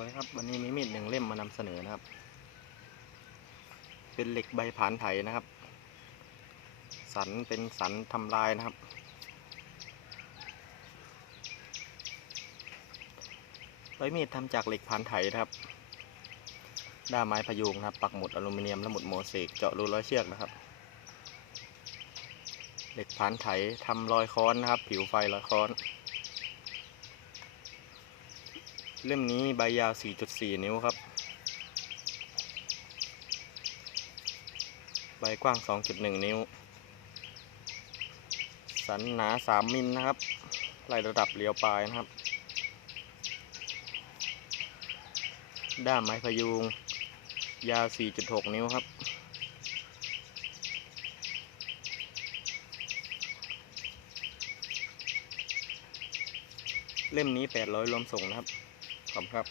วัสดีครับวันนี้มีมีดหนึ่งเล่มมานำเสนอนะครับ เป็นเหล็กใบผานไถนะครับ สันเป็นสันทำลายนะครับ ใบมีดทำจากเหล็กผานไถนะครับ ด้ามไม้พยุงนะครับ ปักหมุดอลูมิเนียมและหมุดโมเสกเจาะรูร้อยเชือกนะครับ เหล็กผานไถทำรอยค้อนนะครับ ผิวไฟรอยค้อน เล่มนี้ใบยาว 4.4 นิ้วครับ ใบกว้าง 2.1 นิ้ว สันหนา 3 มิลนะครับไล่ระดับเลียวปลายนะครับ ด้ามไม้พยุง ยาว 4.6 นิ้วครับ เล่มนี้ 800 รวมส่งนะครับ คุณครับ